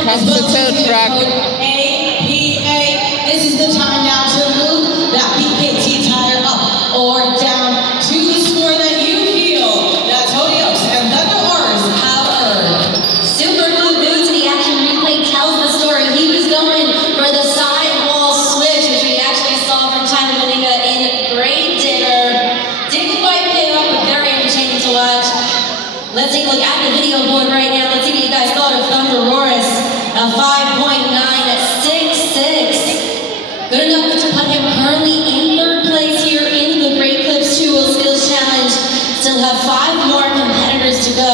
comes the tow truck. APA. This is the time now to move that BKT tire up or down to the score that you feel that Tony Oaks and Thunder Oars have earned. Super Blue Boots in the action replay tells the story. He was going for the sidewall switch, which we actually saw from Tyler Malinga in Great Digger. Didn't quite pay off, but very entertaining to watch. Let's take a look at the video board right now. Let's see what you guys thought of Thunder Oars. A 5.966. Good enough to put him currently in third place here in the Great Clips 2 Wheel Skills Challenge. Still have 5 more competitors to go.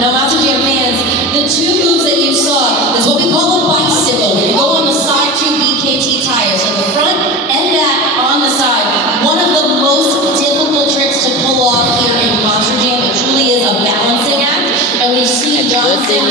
Now, Monster Jam fans, the 2 moves that you saw is what we call a bicycle. You go on the side 2 BKT tires, so the front and back on the side. One of the most difficult tricks to pull off here in Monster Jam. It truly is a balancing act, and we've seen Johnson